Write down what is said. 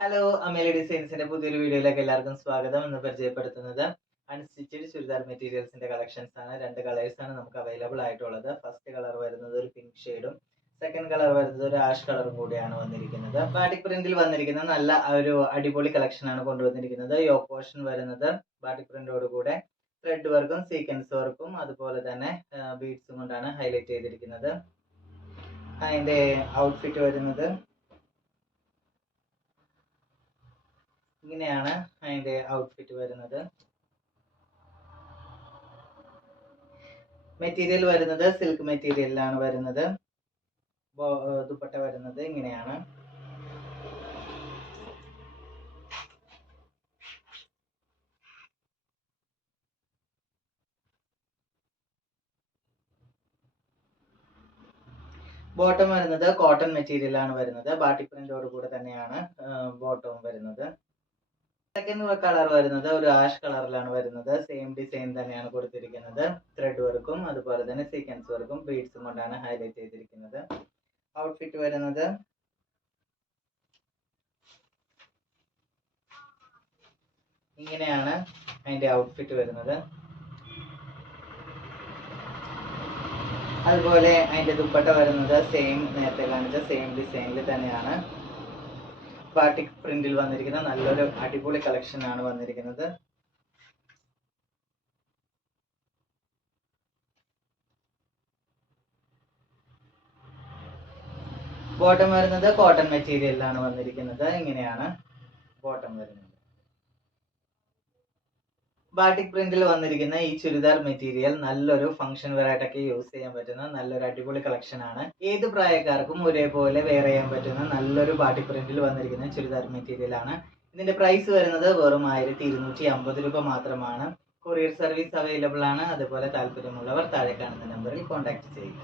Hello, Amelie ഡിസൈൻസിന്റെ പുതിയൊരു വീഡിയോയിലേക്ക് എല്ലാവർക്കും സ്വാഗതം. ഇന്ന് പരിചയപ്പെടുത്തുന്നത് അൺസ്റ്റിച്ചഡ് ചുരിദാർ മെറ്റീരിയൽസിന്റെ കളക്ഷൻസ് ആണ്. 2 കളേഴ്സ് ആണ് നമുക്ക് അവൈലബിൾ ആയിട്ടുള്ളത്. ഫസ്റ്റ് കളർ വരുന്നത് ഒരു പിങ്ക് ഷെയ്ഡും സെക്കൻഡ് കളർ വരുന്നത് ഒരു ആഷ് കളറും കൂടിയാണ് വന്നിരിക്കുന്നത്. ബാറ്റിക് പ്രിന്റിൽ വന്നിരിക്കുന്ന നല്ല ഒരു അടിപൊളി കളക്ഷൻ ആണ് കൊണ്ടുവന്നിരിക്കുന്നത്. യോക്ക് പോർഷൻ വരുന്നത് ബാറ്റിക് പ്രിന്റോട് കൂടെ ത്രെഡ് വർക്കും സീക്വൻസ് വർക്കും അതുപോലെ തന്നെ ബീഡ്സും കൊണ്ടാണ് ഹൈലൈറ്റ് ചെയ്തിരിക്കുന്നത്. അതിന്റെ ഔട്ട്ഫിറ്റ് വരുന്നത് ഇങ്ങനെയാണ്. അതിന്റെ ഔട്ട്ഫിറ്റ് വരുന്നത് മെറ്റീരിയൽ വരുന്നത് സിൽക്ക് മെറ്റീരിയലിലാണ് വരുന്നത്. ദുപ്പട്ട വരുന്നത് ഇങ്ങനെയാണ്. ബോട്ടം വരുന്നത് കോട്ടൺ മെറ്റീരിയൽ ആണ് വരുന്നത്. ബാട്ടിക് പ്രിന്റോട് കൂടെ തന്നെയാണ് ബോട്ടവും വരുന്നത്. സെക്കൻഡ് കളർ വരുന്നത് ഒരു ആഷ് കളറിലാണ് വരുന്നത്. സെയിം ഡിസൈൻ തന്നെയാണ് കൊടുത്തിരിക്കുന്നത്. ത്രെഡ് വർക്കും അതുപോലെ തന്നെ സീക്വൻസ് വർക്കും ബീഡ്സും കൊണ്ടാണ് ഹൈലൈറ്റ് ചെയ്തിരിക്കുന്നത്. ഔട്ട്ഫിറ്റ് വരുന്നത് ഇങ്ങനെയാണ്. അതിന്റെ ഔട്ട്ഫിറ്റ് വരുന്നത് അതുപോലെ അതിന്റെ ദുപ്പട്ട വരുന്നത് സെയിം നേരത്തെ കാണിച്ച സെയിം ഡിസൈനിൽ തന്നെയാണ്. ബാട്ടിക് പ്രിന്റിൽ വന്നിരിക്കുന്ന നല്ലൊരു അടിപൊളി കളക്ഷൻ ആണ് വന്നിരിക്കുന്നത്. ബോട്ടം വരുന്നത് കോട്ടൺ മെറ്റീരിയലിലാണ് വന്നിരിക്കുന്നത്. ഇങ്ങനെയാണ് ബോട്ടം വരുന്നത്. ബാട്ടിക് പ്രിന്റിൽ വന്നിരിക്കുന്ന ഈ ചുരിദാർ മെറ്റീരിയൽ നല്ലൊരു ഫംഗ്ഷൻ വെയർ ആയിട്ടൊക്കെ യൂസ് ചെയ്യാൻ പറ്റുന്ന നല്ലൊരു അടിപൊളി കളക്ഷൻ ആണ്. ഏത് പ്രായക്കാർക്കും ഒരേപോലെ വെയർ ചെയ്യാൻ പറ്റുന്ന നല്ലൊരു ബാട്ടിക് പ്രിന്റിൽ വന്നിരിക്കുന്ന ചുരിദാർ മെറ്റീരിയൽ ആണ്. ഇതിന്റെ പ്രൈസ് വരുന്നത് വെറും 1250 രൂപ മാത്രമാണ്. കൊറിയർ സർവീസ് അവൈലബിൾ ആണ്. അതുപോലെ താല്പര്യമുള്ളവർ താഴെ കാണുന്ന നമ്പറിൽ കോൺടാക്ട് ചെയ്യുക.